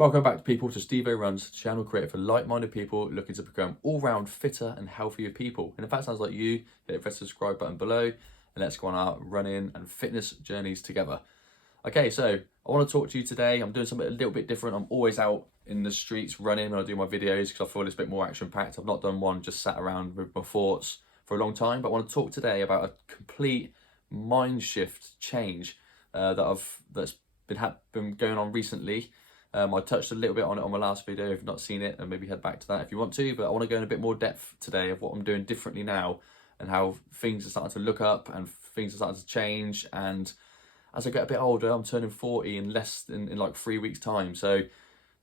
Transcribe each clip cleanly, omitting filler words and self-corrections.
Welcome back, people, to Stevo Runs, the channel created for like-minded people looking to become all-round fitter and healthier people. And if that sounds like you, hit the subscribe button below and let's go on our running and fitness journeys together. Okay, so I want to talk to you today. I'm doing something a little bit different. I'm always out in the streets running when I do my videos because I feel it's a bit more action-packed. I've not done one just sat around with my thoughts for a long time, but I want to talk today about a complete mind shift change that's been going on recently. I touched a little bit on it on my last video. If you've not seen it, then maybe head back to that if you want to, but I want to go in a bit more depth today of what I'm doing differently now and how things are starting to look up and things are starting to change. And as I get a bit older, I'm turning 40 in like 3 weeks time. So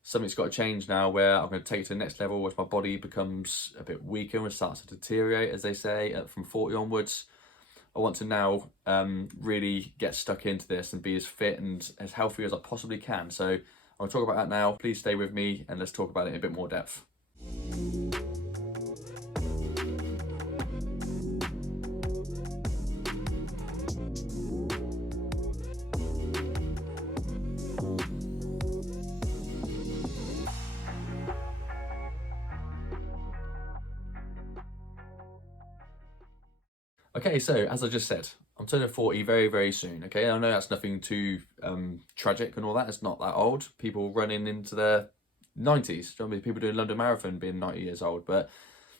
something's got to change now where I'm going to take it to the next level, which my body becomes a bit weaker and starts to deteriorate, as they say, from 40 onwards. I want to now really get stuck into this and be as fit and as healthy as I possibly can. So I'll talk about that now. Please stay with me and let's talk about it in a bit more depth. Okay, so as I just said, I'm turning 40 very, very soon, okay? I know that's nothing too tragic and all that. It's not that old. People running into their 90s. Do you know what I mean? People doing London Marathon being 90 years old. But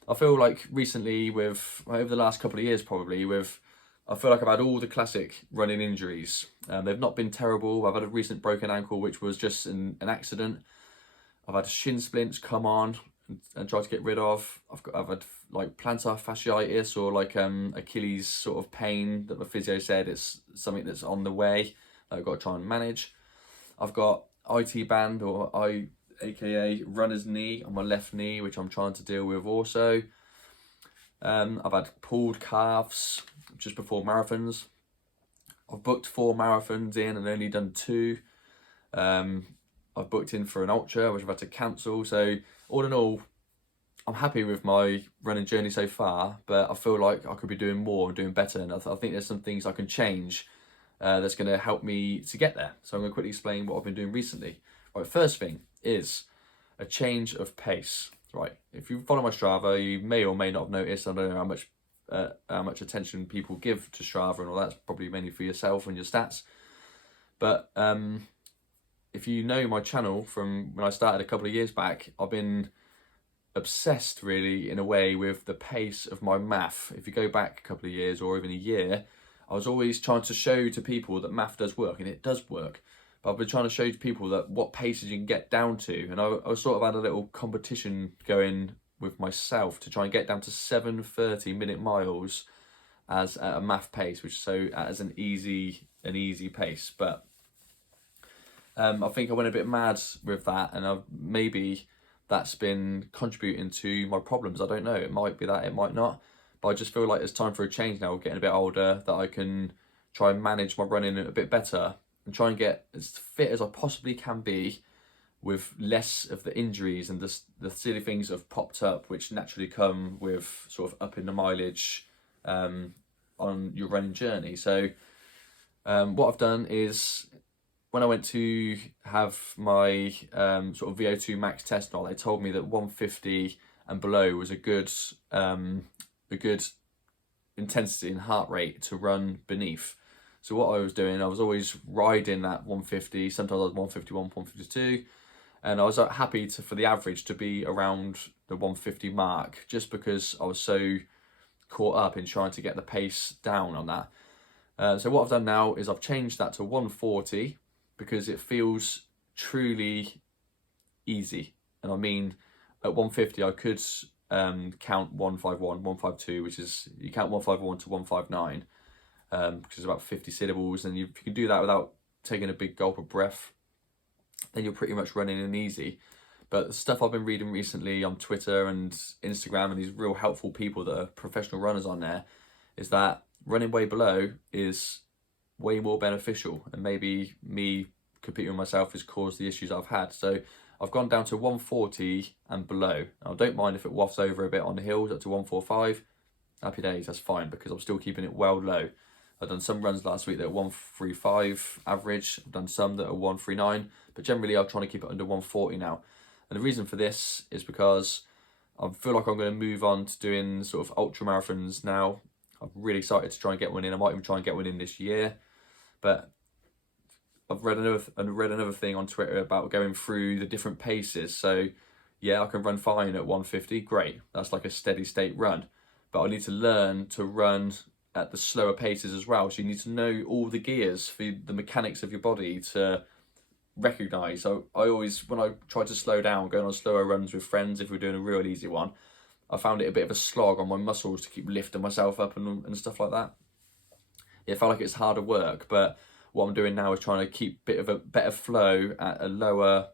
I feel like recently over the last couple of years probably, I feel like I've had all the classic running injuries. They've not been terrible. I've had a recent broken ankle, which was just an accident. I've had shin splints come on and try to get rid of. I've had like plantar fasciitis or like Achilles sort of pain that the physio said it's something that's on the way that I've got to try and manage. I've got IT band aka runner's knee on my left knee, which I'm trying to deal with also. I've had pulled calves just before marathons. I've booked 4 marathons in and only done 2. I've booked in for an ultra, which I've had to cancel. So all in all, I'm happy with my running journey so far, but I feel like I could be doing more and doing better. And I think there's some things I can change that's going to help me to get there. So I'm going to quickly explain what I've been doing recently. Right, first thing is a change of pace. Right, if you follow my Strava, you may or may not have noticed. I don't know how much attention people give to Strava and all that. It's probably mainly for yourself and your stats. But if you know my channel from when I started a couple of years back, I've been obsessed really in a way with the pace of my math. If you go back a couple of years or even a year, I was always trying to show to people that math does work, and it does work. But I've been trying to show to people that what paces you can get down to, and I sort of had a little competition going with myself to try and get down to 7:30 miles as a math pace, which so as an easy pace. But I think I went a bit mad with that, and maybe that's been contributing to my problems. I don't know. It might be that, it might not. But I just feel like it's time for a change now. Getting a bit older, that I can try and manage my running a bit better and try and get as fit as I possibly can be with less of the injuries and the silly things that have popped up, which naturally come with sort of upping the mileage on your running journey. So what I've done is, when I went to have my sort of VO2 max test, they told me that 150 and below was a good intensity and heart rate to run beneath. So what I was doing, I was always riding that 150. Sometimes I was 151, 152, and I was happy for the average to be around the 150 mark, just because I was so caught up in trying to get the pace down on that. So what I've done now is I've changed that to 140. Because it feels truly easy. And I mean, at 150, I could count 151, 152, which is, you count 151 to 159, because it's about 50 syllables. And if you can do that without taking a big gulp of breath, then you're pretty much running in easy. But the stuff I've been reading recently on Twitter and Instagram and these real helpful people that are professional runners on there, is that running way below is way more beneficial, and maybe me competing with myself has caused the issues I've had. So I've gone down to 140 and below. I don't mind if it wafts over a bit on the hills up to 145. Happy days, that's fine, because I'm still keeping it well low. I've done some runs last week that are 135 average. I've done some that are 139, but generally I'm trying to keep it under 140 now. And the reason for this is because I feel like I'm going to move on to doing sort of ultra marathons now. I'm really excited to try and get one in. I might even try and get one in this year. But I've read another thing on Twitter about going through the different paces. So yeah, I can run fine at 150. Great. That's like a steady state run. But I need to learn to run at the slower paces as well. So you need to know all the gears for the mechanics of your body to recognize. So I always, when I try to slow down, going on slower runs with friends, if we're doing a real easy one, I found it a bit of a slog on my muscles to keep lifting myself up and stuff like that. It felt like it's harder work, but what I'm doing now is trying to keep a bit of a better flow at a lower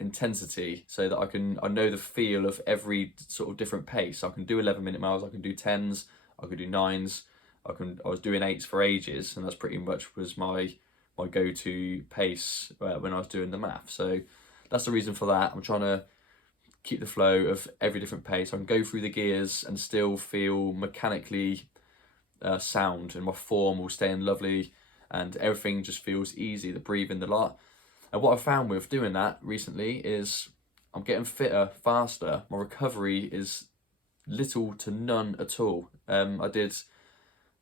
intensity, so that I know the feel of every sort of different pace. I can do 11-minute miles, I can do 10s, I could do 9s, I was doing 8s for ages, and that's pretty much was my go-to pace when I was doing the math. So that's the reason for that. I'm trying to keep the flow of every different pace. I can go through the gears and still feel mechanically sound, and my form will stay in lovely, and everything just feels easy, the breathing, the lot. And what I found with doing that recently is I'm getting fitter faster. My recovery is little to none at all. I did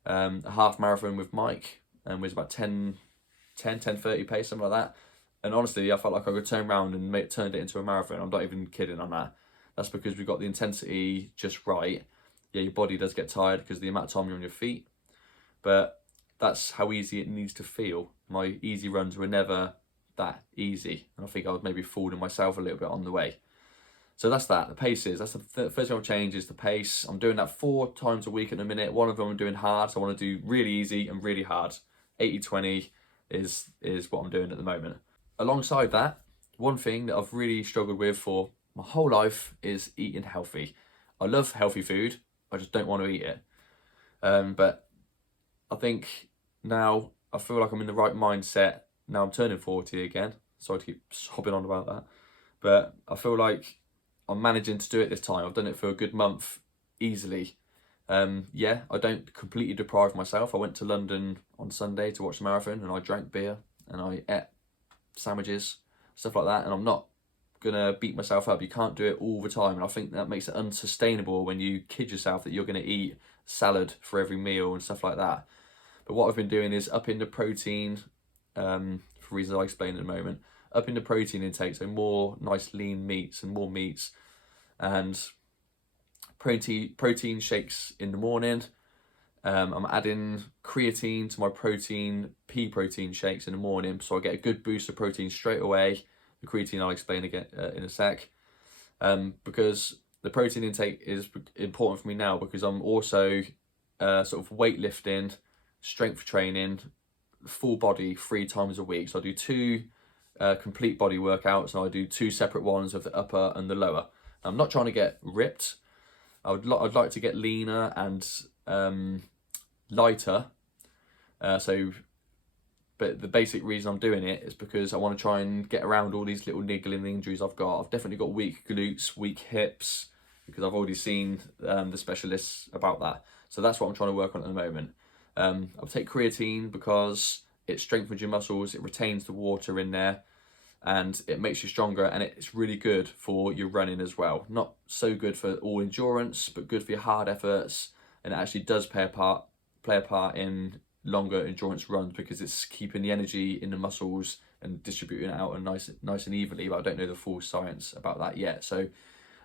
a half marathon with Mike, and it was about 10:30 pace, something like that. And honestly, I felt like I could turn around and turned it into a marathon. I'm not even kidding on that. That's because we got the intensity just right. Yeah, your body does get tired because of the amount of time you're on your feet, but that's how easy it needs to feel. My easy runs were never that easy, and I think I was maybe fooling myself a little bit on the way. So that's that. The paces. That's the first thing I'll change is the pace. I'm doing that 4 times a week at the minute. One of them I'm doing hard, so I want to do really easy and really hard. 80-20 is what I'm doing at the moment. Alongside that, one thing that I've really struggled with for my whole life is eating healthy. I love healthy food, I just don't want to eat it. But I think now I feel like I'm in the right mindset. Now I'm turning 40 again. Sorry to keep hopping on about that. But I feel like I'm managing to do it this time. I've done it for a good month easily. Yeah, I don't completely deprive myself. I went to London on Sunday to watch the marathon, and I drank beer and I ate sandwiches, stuff like that. And I'm not gonna beat myself up. You can't do it all the time, and I think that makes it unsustainable when you kid yourself that you're gonna eat salad for every meal and stuff like that. But what I've been doing is upping the protein, for reasons I'll explain in a moment, upping the protein intake, so more nice lean meats and more meats, and protein shakes in the morning. I'm adding creatine to my pea protein shakes in the morning, so I get a good boost of protein straight away. The creatine I'll explain again in a sec, because the protein intake is important for me now, because I'm also sort of weightlifting, strength training, full body 3 times a week. So I do 2 complete body workouts, and I do 2 separate ones of the upper and the lower. I'm not trying to get ripped. I'd like to get leaner and lighter. But the basic reason I'm doing it is because I want to try and get around all these little niggling injuries I've got. I've definitely got weak glutes, weak hips, because I've already seen the specialists about that. So that's what I'm trying to work on at the moment. I'll take creatine because it strengthens your muscles, it retains the water in there, and it makes you stronger, and it's really good for your running as well. Not so good for all endurance, but good for your hard efforts, and it actually does play a part in longer endurance runs, because it's keeping the energy in the muscles and distributing it out and nice and evenly. But I don't know the full science about that yet. So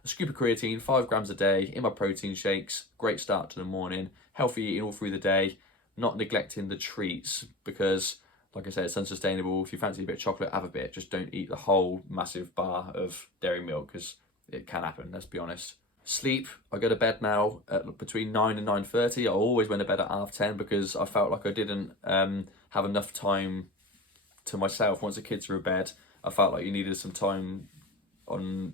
a scoop of creatine, 5 grams a day in my protein shakes. Great start to the morning. Healthy eating all through the day, not neglecting the treats, because like I said, it's unsustainable. If you fancy a bit of chocolate, have a bit. Just don't eat the whole massive bar of dairy milk, because it can happen, let's be honest. Sleep, I go to bed now at between 9 and 9:30. I always went to bed at 10:30 because I felt like I didn't have enough time to myself. Once the kids were in bed, I felt like you needed some time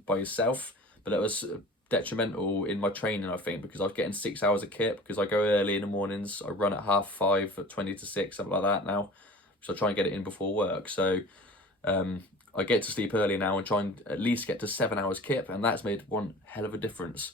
by yourself. But it was detrimental in my training, I think, because I was getting 6 hours of kit, because I go early in the mornings. I run at 5:30 at 20 to 6, something like that now. So I try and get it in before work. So I get to sleep early now and try and at least get to 7 hours kip, and that's made one hell of a difference.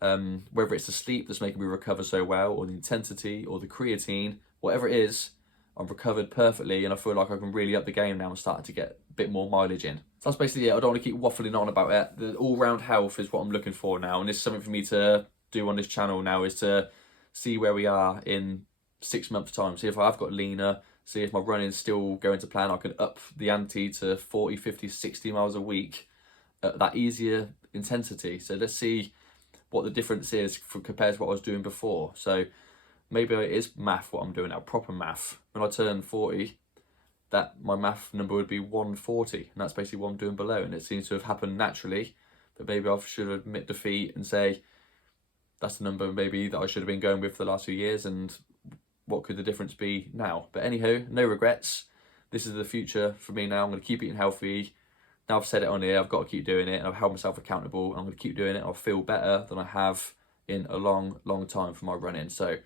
Whether it's the sleep that's making me recover so well, or the intensity, or the creatine, whatever it is, I've recovered perfectly, and I feel like I can really up the game now and start to get a bit more mileage in. So that's basically it. I don't want to keep waffling on about it. The all-round health is what I'm looking for now, and it's something for me to do on this channel now, is to see where we are in 6 months' time. See if I've got leaner, see if my running's still going to plan. I can up the ante to 40, 50, 60 miles a week at that easier intensity. So let's see what the difference is compared to what I was doing before. So maybe it is math what I'm doing now, proper math. When I turn 40, that my math number would be 140, and that's basically what I'm doing below, and it seems to have happened naturally. But maybe I should admit defeat and say that's the number maybe that I should have been going with for the last few years, and what could the difference be now? But anywho, no regrets. This is the future for me now. I'm going to keep eating healthy. Now I've said it on here, I've got to keep doing it, and I've held myself accountable, and I'm going to keep doing it. I'll feel better than I have in a long, long time for my running. So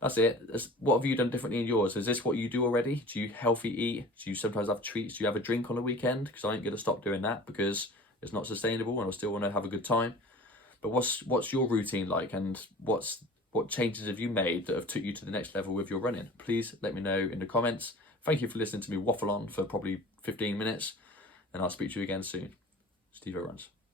that's it. What have you done differently in yours? Is this what you do already? Do you healthy eat? Do you sometimes have treats? Do you have a drink on the weekend? Because I ain't going to stop doing that because it's not sustainable, and I still want to have a good time. But what's your routine like, and what changes have you made that have took you to the next level with your running? Please let me know in the comments. Thank you for listening to me waffle on for probably 15 minutes, and I'll speak to you again soon. Stevo runs.